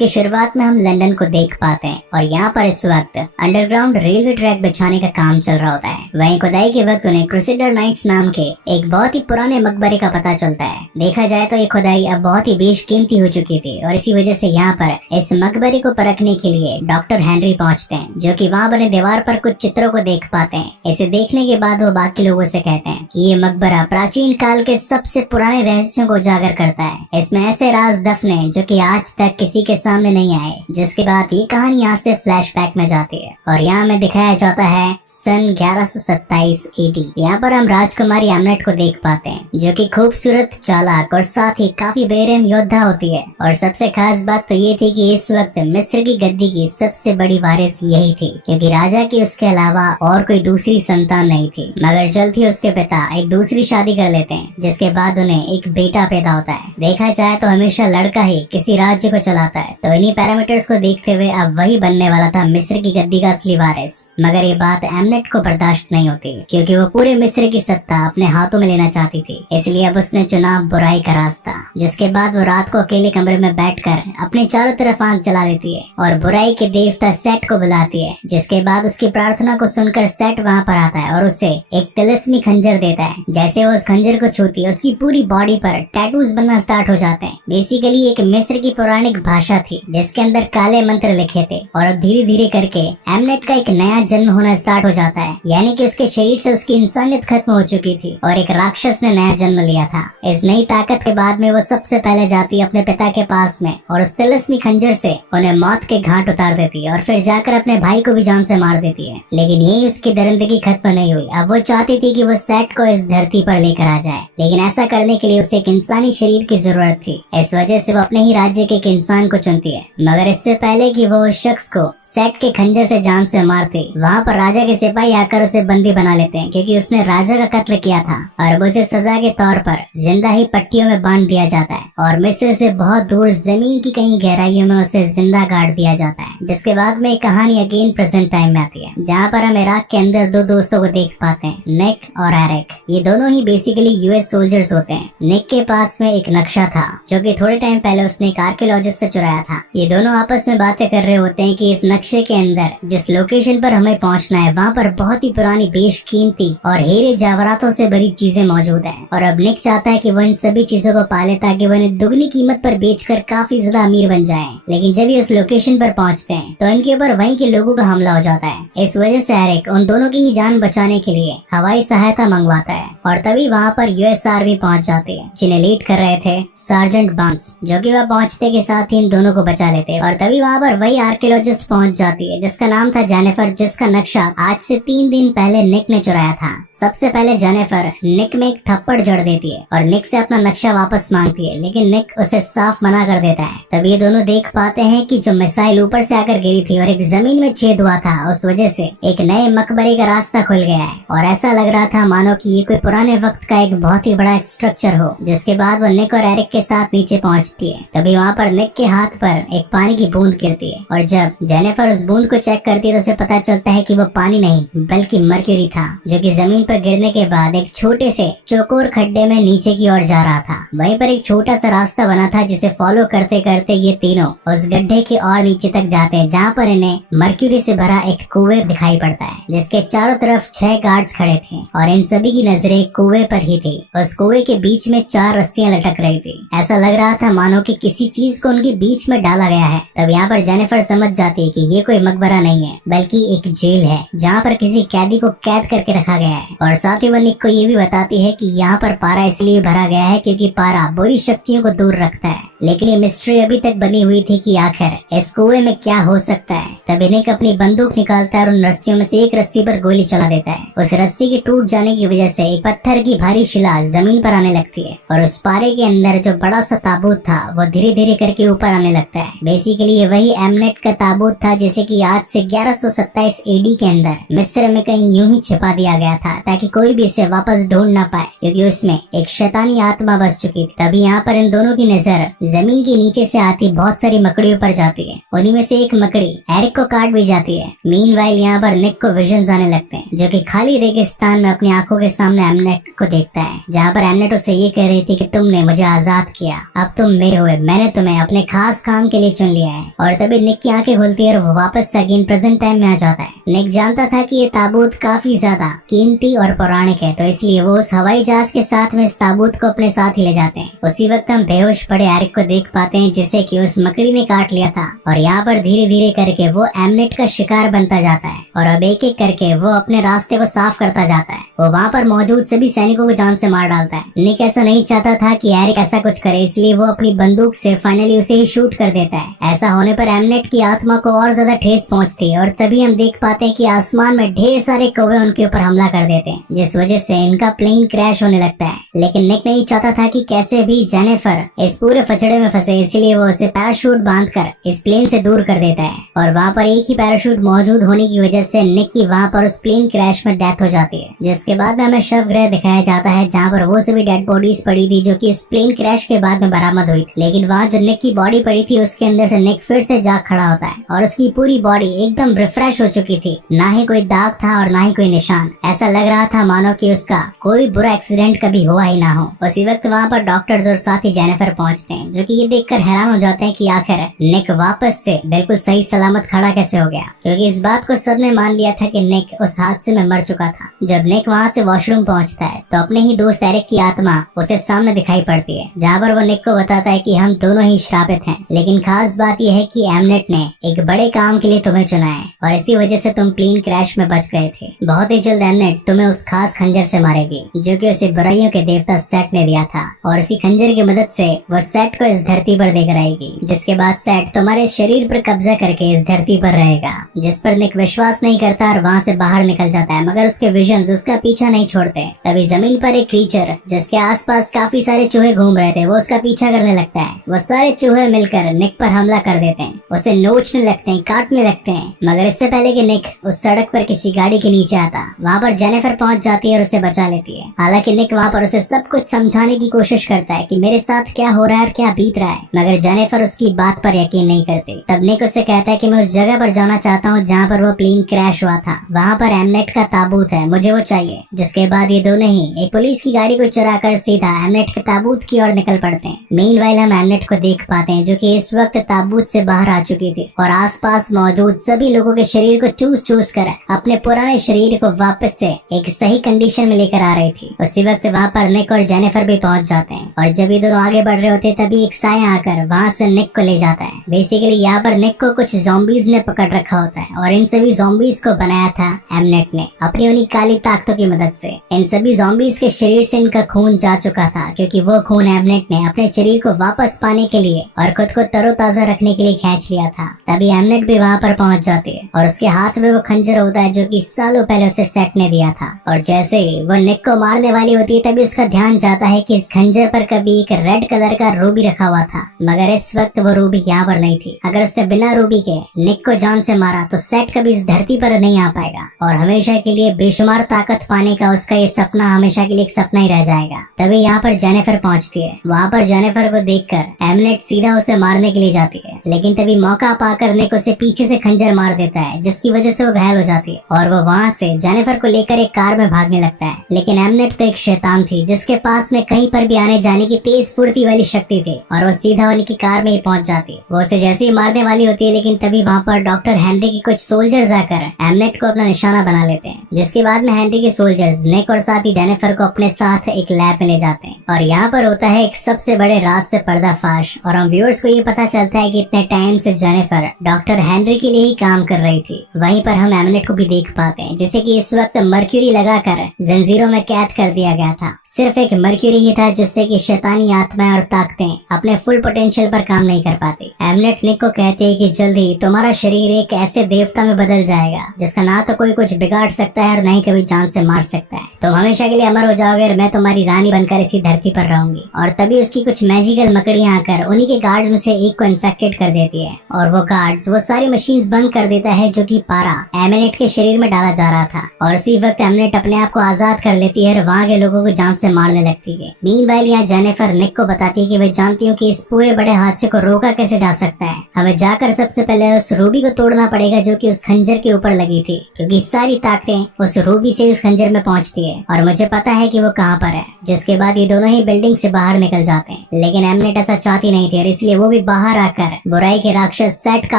इसकी शुरुआत में हम लंदन को देख पाते हैं और यहाँ पर इस वक्त अंडरग्राउंड रेलवे ट्रैक बिछाने का काम चल रहा होता है। वहीं खुदाई के वक्त उन्हें क्रूसेडर नाइट्स नाम के एक बहुत ही पुराने मकबरे का पता चलता है। देखा जाए तो ये खुदाई अब बहुत ही बेशकीमती हो चुकी थी और इसी वजह से यहाँ पर इस मकबरे को परखने के लिए डॉक्टर हेनरी पहुँचते हैं, जो कि वहाँ बने दीवार पर कुछ चित्रों को देख पाते हैं। इसे देखने के बाद वो बाकी लोगों से कहते हैं कि ये मकबरा प्राचीन काल के सबसे पुराने रहस्यों को उजागर करता है। इसमें ऐसे राज दफन है जो कि आज तक किसी के सामने नहीं आए। जिसके बाद ये कहानी यहाँ से फ्लैशबैक में जाती है और यहाँ में दिखाया जाता है सन 1127 AD। यहाँ पर हम राजकुमारी एमनेट को देख पाते हैं, जो कि खूबसूरत, चालाक और साथ ही काफी बेरहम योद्धा होती है। और सबसे खास बात तो ये थी कि इस वक्त मिस्र की गद्दी की सबसे बड़ी वारिस यही थी, क्योंकि राजा की उसके अलावा और कोई दूसरी संतान नहीं थी। मगर जल्द ही उसके पिता एक दूसरी शादी कर लेते हैं, जिसके बाद उन्हें एक बेटा पैदा होता है। देखा जाए तो हमेशा लड़का ही किसी राज्य को चलाता है, तो इन्हीं पैरामीटर्स को देखते हुए अब वही बनने वाला था मिस्र की गद्दी का असली वारिस। मगर ये बात एमनेट को बर्दाश्त नहीं होती, क्योंकि वो पूरे मिस्र की सत्ता अपने हाथों में लेना चाहती थी। इसलिए अब उसने चुना बुराई का रास्ता। जिसके बाद वो रात को अकेले कमरे में बैठकर अपने चारों तरफ आंख जला लेती है और बुराई के देवता सेट को बुलाती है। जिसके बाद उसकी प्रार्थना को सुनकर सेट वहाँ पर आता है और उसे एक तिलिस्मी खंजर देता है। जैसे वो उस खंजर को छूती है, उसकी पूरी बॉडी पर टैटूज बनना स्टार्ट हो जाते हैं। बेसिकली एक मिस्र की पौराणिक भाषा थी जिसके अंदर काले मंत्र लिखे थे। और अब धीरे धीरे करके एमनेट का एक नया जन्म होना स्टार्ट हो जाता है, यानी कि उसके शरीर से उसकी इंसानियत खत्म हो चुकी थी और एक राक्षस ने नया जन्म लिया था। इस नई ताकत के बाद में वो सबसे पहले जाती है अपने पिता के पास में और उस तिलिस्मी खंजर से उन्हें मौत के घाट उतार देती है और फिर जाकर अपने भाई को भी जान से मार देती है। लेकिन यही उसकी दरिंदगी खत्म नहीं हुई। अब वो चाहती थी कि वो सेट को इस धरती पर लेकर आ जाए, लेकिन ऐसा करने के लिए उसे एक इंसानी शरीर की जरूरत थी। इस वजह से वो अपने ही राज्य के एक इंसान को चुनती है। मगर इससे पहले कि वो उस शख्स को सेट के खंजर से जान से मारती, वहाँ पर राजा के सिपाही आकर उसे बंदी बना लेते हैं, क्योंकि उसने राजा का कत्ल किया था। और अब उसे सजा के तौर पर जिंदा ही पट्टियों में बांध दिया जाता है और मिस्र से बहुत दूर जमीन की कहीं गहराइयों में उसे जिंदा गाड़ दिया जाता है। जिसके बाद में एक कहानी अगेन प्रेजेंट टाइम में आती है, जहाँ पर हम इराक के अंदर दो दोस्तों को देख पाते हैं, निक और एरिक। ये दोनों ही बेसिकली यूएस सोल्जर्स होते हैं। निक के पास में एक नक्शा था जो कि थोड़े टाइम पहले उसने एक आर्कियोलॉजिस्ट से चुराया था। ये दोनों आपस में बातें कर रहे होते हैं कि इस नक्शे के अंदर जिस लोकेशन पर हमें पहुंचना है, वहाँ पर बहुत ही पुरानी बेशकीमती और हीरे जवाहरातों से भरी चीजें मौजूद हैं। और अब निक चाहता है कि वो इन सभी चीजों को पाले ताकि वो इन्हें दुगनी कीमत पर बेचकर काफी ज्यादा अमीर बन जाएं। लेकिन जब ये उस लोकेशन पर पहुंचते हैं तो इनके ऊपर वहीं के लोगों का हमला हो जाता है। इस वजह से एरिक उन दोनों की ही जान बचाने के लिए हवाई सहायता मंगवाता है और तभी वहाँ पर यूएस आर्मी पहुंच जाती है, जिन्हें लीड कर रहे थे सार्जेंट बांस, जो कि वह पहुंचते के साथ ही इन दोनों को बचा लेते हैं। और तभी वहाँ पर वही आर्कियोलॉजिस्ट पहुंच जाती है जिसका नाम था जेनिफर, जिसका नक्शा आज से 3 दिन पहले निक ने चुराया था। सबसे पहले जेनिफर निक में एक थप्पड़ जड़ देती है और निक से अपना नक्शा वापस मांगती है, लेकिन निक उसे साफ मना कर देता है। तब ये दोनों देख पाते हैं कि जो मिसाइल ऊपर से आकर गिरी थी और एक जमीन में छेद हुआ था, उस वजह से एक नए मकबरे का रास्ता खुल गया है। और ऐसा लग रहा था मानो कि ये कोई पुराने वक्त का एक बहुत ही बड़ा स्ट्रक्चर हो। जिसके बाद वो निक और एरिक के साथ नीचे पहुंचती है। तभी वहाँ पर निक के हाथ पर एक पानी की बूंद गिरती है और जब जेनिफर उस बूंद को चेक करती है तो उसे पता चलता है कि वो पानी नहीं बल्कि मर्क्यूरी था, जो कि जमीन पर गिरने के बाद एक छोटे से चौकोर खड्डे में नीचे की ओर जा रहा था। वहीं पर एक छोटा सा रास्ता बना था जिसे फॉलो करते करते ये तीनों उस गड्ढे के और नीचे तक जाते हैं, जहाँ पर इन्हें मर्क्यूरी से भरा एक कुएं दिखाई पड़ता है, जिसके चारों तरफ 6 गार्ड्स खड़े थे और इन सभी की नजरें कुएं पर ही थी। उस कुएं के बीच में 4 रस्सियां लटक रही थी। ऐसा लग रहा था मानो कि किसी चीज को उनके बीच में डाला गया है। तब यहाँ पर जेनिफर समझ जाती है कि ये कोई मकबरा नहीं है बल्कि एक जेल है, जहाँ पर किसी कैदी को कैद करके रखा गया है। और साथ ही वो निक को ये भी बताती है कि यहाँ पर पारा इसलिए भरा गया है क्योंकि पारा बुरी शक्तियों को दूर रखता है। लेकिन ये मिस्ट्री अभी तक बनी हुई थी कि आखिर इस कुएं में क्या हो सकता है। तब निक अपनी बंदूक निकालता है और उन रस्सियों में से एक रस्सी पर गोली चला देता है। उस रस्सी के टूट जाने की वजह से एक पत्थर की भारी शिला जमीन पर आने लगती है और उस पारे के अंदर जो बड़ा सा ताबूत था वो धीरे धीरे करके ऊपर आने लगता है। बेसिकली ये वही एमनेट का ताबूत था जिसे कि आज से 1127 AD के अंदर मिस्र में कहीं यूं ही छिपा दिया गया था ताकि कोई भी इसे वापस ढूंढ ना पाए, क्योंकि उसमें एक शैतानी आत्मा बस चुकी थी। तभी यहाँ पर इन दोनों की नजर जमीन के नीचे से आती बहुत सारी मकड़ियों पर जाती है। उन्हीं में से एक मकड़ी एरिक को काट भी जाती है। मीनवाइल यहाँ पर निक को विजन्स आने लगते हैं, जो कि खाली रेगिस्तान में अपनी आंखों के सामने एमनेट को देखता है, जहाँ पर एमनेट उसे ये कह रही थी कि तुमने मुझे आजाद किया, अब तुम मेरे हुए, मैंने तुम्हें अपने खास काम के लिए चुन लिया है। और तभी निक की आंखें खुलती है और वो वापस से अगेन प्रेजेंट टाइम में आ जाता है। निक जानता था कि ये ताबूत काफी ज्यादा कीमती और पौराणिक है, तो इसलिए वो उस हवाई जहाज के साथ में इस ताबूत को अपने साथ ही ले जाते हैं। उसी वक्त हम बेहोश पड़े एरिक को देख पाते हैं जिसे कि उस मकड़ी ने काट लिया था, और यहाँ पर धीरे धीरे करके वो एमनेट का शिकार बनता जाता है और अब एक एक करके वो अपने रास्ते को साफ करता जाता है। वो वहाँ पर मौजूद सभी सैनिकों को जान से मार डालता है। निक ऐसा नहीं चाहता था कि एरिक ऐसा कुछ करे, इसलिए वो अपनी बंदूक से फाइनली उसे ही शूट कर देता है। ऐसा होने पर एमनेट की आत्मा को और ज्यादा ठेस पहुंचती है और तभी हम देख पाते हैं कि आसमान में ढेर सारे कौवे उनके ऊपर हमला कर देते हैं, जिस वजह से इनका प्लेन क्रैश होने लगता है। लेकिन निक नहीं चाहता था कि कैसे भी जेनिफर इस पूरे फचड़े में फंसे, इसलिए वो उसे पैराशूट बांधकर इस प्लेन से दूर कर देता है। और वहाँ पर एक ही पैराशूट मौजूद होने की वजह से निक की वहाँ पर उस प्लेन क्रैश में डेथ हो जाती है। जिसके बाद में हमें शव गृह दिखाया जाता है जहाँ पर वो सभी डेड बॉडीज पड़ी थी जो कि इस प्लेन क्रैश के बाद में बरामद हुई थी। लेकिन वहाँ जो निक की बॉडी पड़ी थी उसके अंदर से निक फिर से जाग खड़ा होता है और उसकी पूरी बॉडी एकदम रिफ्रेश हो चुकी थी। ना ही कोई दाग था और ना ही कोई निशान। ऐसा लग रहा था मानो कि उसका कोई बुरा एक्सीडेंट कभी हुआ ही ना हो। उसी वक्त वहाँ पर डॉक्टर्स और साथ ही जेनिफर पहुँचते हैं, जो कि ये देखकर हैरान हो जाते हैं कि आखिर निक वापस से बिल्कुल सही सलामत खड़ा कैसे हो गया, क्योंकि इस बात को सबने मान लिया था कि निक उस हादसे में मर चुका था। जब निक वहाँ से वॉशरूम पहुँचता है तो अपने ही दोस्त एरिक की आत्मा उसे सामने दिखाई पड़ती है, जहाँ पर वो निक को बताता है कि हम दोनों ही श्रापित हैं। लेकिन खास बात यह है कि एमनेट ने एक बड़े काम के लिए तुम्हें चुना है और इसी वजह से तुम प्लेन क्रैश में बच गए थे। बहुत ही जल्द एमनेट तुम्हें उस खास खंजर से मारेगी जो कि उसे बुराइयों के देवता सेट ने दिया था, और इसी खंजर की मदद से वो सेट को इस धरती पर लेकर आएगी। जिसके बाद सेट तुम्हारे शरीर पर कब्जा करके इस धरती पर रहेगा, जिस पर निक विश्वास नहीं करता और वहाँ से बाहर निकल जाता है, मगर उसके विजन्स उसका पीछा नहीं छोड़ते। तभी जमीन पर एक क्रीचर जिसके आसपास काफी सारे चूहे घूम रहे थे वो उसका पीछा करने लगता है। वो सारे चूहे मिलकर निक पर हमला कर देते हैं, उसे नोचने लगते हैं, काटने लगते हैं। मगर इससे पहले कि निक उस सड़क पर किसी गाड़ी के नीचे आता, वहाँ पर जेनिफर पहुंच जाती है और उसे बचा लेती है। हालांकि निक वहाँ पर उसे सब कुछ समझाने की कोशिश करता है कि मेरे साथ क्या हो रहा है और क्या बीत रहा है, मगर जेनिफर उसकी बात पर यकीन नहीं करती। तब निक उससे कहता है कि मैं उस जगह पर जाना चाहता हूँ जहाँ पर वो प्लेन क्रैश हुआ था, वहाँ पर एमनेट का ताबूत है, मुझे वो चाहिए। जिसके बाद ये दोनों ही एक पुलिस की गाड़ी को चुरा कर सीधा एमनेट के ताबूत की ओर निकल पड़ते हैं। मीनवाइल हम एमनेट को देख पाते हैं जो कि इस वक्त ताबूत से बाहर आ चुकी थी और आसपास मौजूद सभी लोगों के शरीर को चूस चूस कर अपने पुराने शरीर को वापस से एक सही कंडीशन में लेकर आ रही थी। उसी वक्त वहाँ पर निक और जेनिफर भी पहुंच जाते हैं और जब ये दोनों आगे बढ़ रहे होते तभी एक साया आकर वहाँ से निक को ले जाता है। बेसिकली यहाँ पर निक को कुछ ज़ॉम्बीज ने पकड़ रखा होता है और इन सभी ज़ॉम्बीज को बनाया था एमनेट ने अपनी उन्हीं काली ताकतों की मदद से। इन सभी ज़ॉम्बीज के शरीर से इनका खून जा चुका था, क्योंकि वो खून एमनेट ने अपने शरीर को वापस पाने के लिए और खुद को तरोताजा रखने के लिए खींच लिया था। तभी एमनेट भी वहाँ पर पहुंच जाती है और उसके हाथ में वो खंजर होता है जो कि सालों पहले उसे सेट ने दिया था। और जैसे ही वो निक को मारने वाली होती है तभी उसका ध्यान जाता है कि इस खंजर पर कभी एक रेड कलर का रूबी रखा हुआ था, मगर इस वक्त वो रूबी यहाँ पर नहीं थी। अगर उसने बिना रूबी के निक को जान से मारा तो सेट कभी इस धरती पर नहीं आ पाएगा और हमेशा के लिए बेशुमार ताकत पाने का उसका ये सपना हमेशा के लिए एक सपना ही रह जाएगा। तभी यहाँ पर जेनिफर पहुंचती है। वहाँ पर जेनिफर को देखकर एमनेट सीधा उसे मारने के लिए जाती है, लेकिन तभी मौका पाकर निक उसे पीछे से खंजर मार देता है, जिसकी वजह से वो घायल हो जाती है और वो वहाँ से जेनिफर को लेकर एक कार में भागने लगता है। लेकिन एमनेट तो एक शैतान थी जिसके पास में कहीं पर भी आने जाने की तेज फुर्ती वाली शक्ति थी और वो सीधा उनकी कार में ही पहुंच जाती। वो उसे जैसे ही मारने वाली होती है, लेकिन तभी वहाँ पर डॉक्टर हेनरी के कुछ सोल्जर्स आकर एमनेट को अपना निशाना बना लेते हैं। जिसके बाद में हेनरी के सोल्जर्स निक और साथ ही जेनिफर को अपने साथ एक लैब में ले जाते हैं और यहाँ पर होता है एक सबसे बड़े राज से पर्दाफाश और हम व्यूअर्स को ये पता चलता है कि इतने टाइम से जेनिफर डॉक्टर हेनरी के लिए ही काम कर रही थी। वहीं पर हम एमनेट को भी देख पाते हैं जिसे कि इस वक्त मर्क्यूरी लगाकर जंजीरों में कैद कर दिया गया था। सिर्फ एक मर्क्यूरी ही था जिससे कि शैतानी आत्माएं और ताकतें अपने फुल पोटेंशियल पर काम नहीं कर पाती। एमनेट निक को कहते हैं कि जल्द ही तुम्हारा शरीर एक ऐसे देवता में बदल जाएगा जिसका ना तो कोई कुछ बिगाड़ सकता है और न ही कभी जान से मार सकता है। तुम हमेशा के लिए अमर हो जाओगे और मैं तुम्हारी रानी बनकर इसी धरती पर रहूंगी। और तभी उसकी कुछ मैजिकल मकड़ियां आकर उन्हीं के गार्ड्स में से एक को इन्फेक्टेड कर देती है और वो गार्ड्स वो सारी मशीन्स बंद कर देता है जो कि पारा एमनेट के शरीर में डाला जा रहा था। और उसी वक्त एमनेट अपने आप को आजाद कर लेती है और वहाँ के लोगों को जान से मारने लगती है। मीनवाइल यहाँ जेनिफर निक को बताती है कि वे जानती हूँ कि इस पूरे बड़े हादसे को रोका कैसे जा सकता है। हमें जाकर सबसे पहले उस रूबी को तोड़ना पड़ेगा जो कि उस खंजर के ऊपर लगी थी, क्योंकि सारी ताकतें उस रूबी से उस खंजर में पहुंचती है और मुझे पता है कि वो कहाँ पर है। जिसके बाद ये दोनों ही बिल्डिंग से बाहर निकल जाते हैं, लेकिन एमनेट ऐसा चाहती नहीं थी और इसलिए वो भी बाहर आकर बुराई के राक्षस सेट का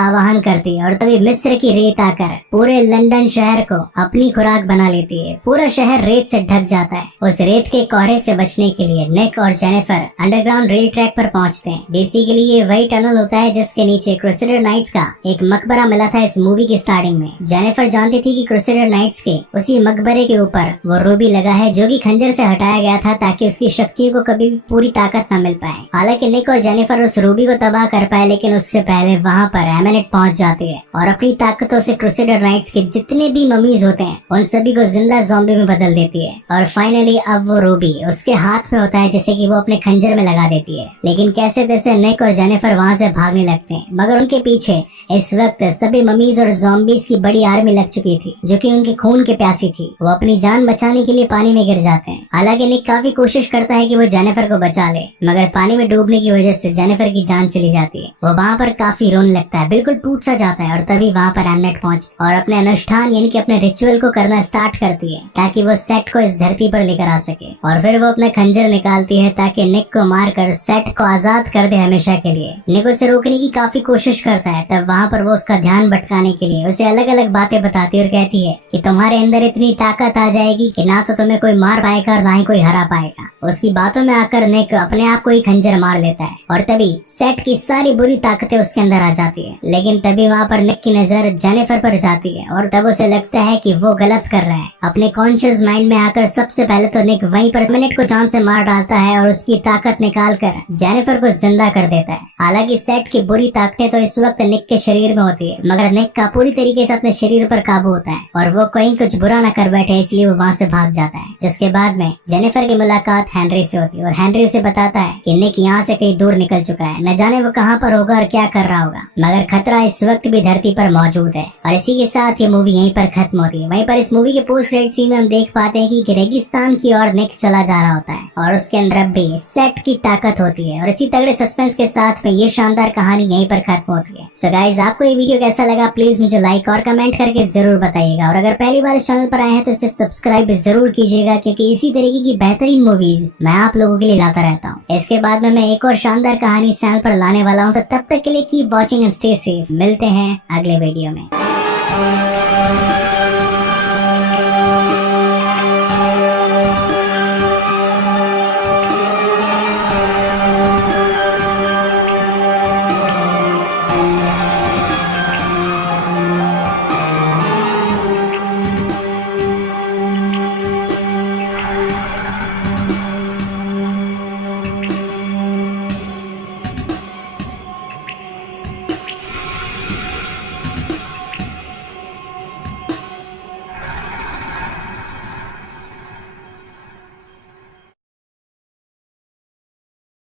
आवाहन करती है और तभी मिस्र की रेत आकर पूरे लंदन शहर को अपनी खुराक बना लेती है। पूरा शहर रेत से ढक जाता है। उस रेत के कोहरे से बचने के लिए निक और जेनिफर अंडरग्राउंड रेल ट्रैक पर पहुंचते हैं। बेसिकली ये वही टनल होता है जिसके नीचे क्रूसेडर नाइट्स का एक मकबरा मिला था इस मूवी की स्टार्टिंग में। जेनिफर जानती थी कि क्रूसेडर नाइट्स के उसी मकबरे के ऊपर वो रूबी लगा है जो कि खंजर से हटाया गया था ताकि उसकी शक्तियों को कभी भी पूरी ताकत न मिल पाए। हालांकि निक और जेनिफर उस रूबी को तबाह कर पाए, लेकिन उससे पहले वहाँ पर एमिनेट पहुंच जाती है और अपनी ताकतों से क्रूसेडर नाइट्स के जितने भी ममीज होते हैं उन सभी को जिंदा ज़ॉम्बी में बदल देती है। और फाइनली अब वो रूबी उसके हाथ में होता है जिसे कि वो अपने खंजर में लगा देती है। लेकिन कैसे तैसे निक और जेनिफर वहाँ से भागने लगते हैं, मगर उनके पीछे इस वक्त सभी ममीज और ज़ॉम्बीज की बड़ी आर्मी लग चुकी थी जो कि उनके खून के प्यासी थी। वो अपनी जान बचाने के लिए पानी में गिर जाते हैं। हालांकि निक काफी कोशिश करता है कि वो जेनिफर को बचा ले, मगर पानी में डूबने की वजह से जेनिफर की जान चली जाती है। वो वहाँ पर काफी रोने लगता है, बिल्कुल टूट सा जाता है। और तभी वहाँ पर एमनेट पहुंच और अपने अनुष्ठान यानी कि अपने रिचुअल को करना स्टार्ट करती है ताकि वो सेट को इस धरती पर लेकर आ सके। और फिर वो अपना खंजर निकालती है ताकि निक को मारकर सेट को आजाद कर दे हमेशा के लिए। निक उसे रोकने की काफी कोशिश करता है। तब वहाँ पर वो उसका ध्यान भटकाने के लिए उसे अलग अलग बातें बताती है और कहती है कि तुम्हारे अंदर इतनी ताकत आ जाएगी कि ना तो तुम्हें कोई मार पाएगा और ना ही कोई हरा पाएगा। उसकी बातों में आकर निक अपने आप को ही खंजर मार लेता है और तभी सेट की सारी बुरी ताकतें उसके अंदर आ जाती है। लेकिन तभी वहाँ पर निक की नजर जेनिफर पर जाती है और तब उसे लगता है कि वो गलत कर रहा है। अपने कॉन्शियस माइंड में आकर सबसे पहले तो निक वहीं पर मिनट को जान से मार डालता है और उसकी ताकत निकाल कर जेनिफर को जिंदा कर देता है। हालांकि सेट की बुरी ताकतें तो इस वक्त निक के शरीर में होती है, मगर निक का पूरी तरीके से अपने शरीर पर काबू होता है और वो कहीं कुछ बुरा न कर बैठे, इसलिए वो वहाँ से भाग जाता है। जिसके बाद में जेनिफर की मुलाकात हेनरी से होती है और हेनरी उसे बताता है कि निक यहाँ से कहीं दूर निकल चुका है, न जाने वो कहाँ पर होगा और क्या कर रहा होगा, मगर खतरा इस वक्त भी धरती पर मौजूद है। और इसी के साथ ये मूवी यहीं पर खत्म होती है। वहीं पर इस मूवी के पोस्ट क्रेडिट सीन में हम देख पाते हैं कि रेगिस्तान की ओर निक चला जा रहा होता है और उसके अंदर भी सेट की ताकत होती है। और इसी तगड़े सस्पेंस के साथ में ये शानदार कहानी यहीं पर खत्म होती है। सो गाइस, आपको ये वीडियो कैसा लगा प्लीज मुझे लाइक और कमेंट करके जरूर बताइएगा। और अगर पहली बार इस चैनल पर आए हैं तो इसे सब्सक्राइब जरूर कीजिएगा, क्योंकि इसी तरीके की बेहतरीन मूवीज मैं आप लोगों के लिए लाता रहता हूँ। इसके बाद में मैं एक और शानदार कहानी इस चैनल पर लाने वाला हूँ। तब तक के लिए keep watching and stay safe. मिलते हैं अगले वीडियो में।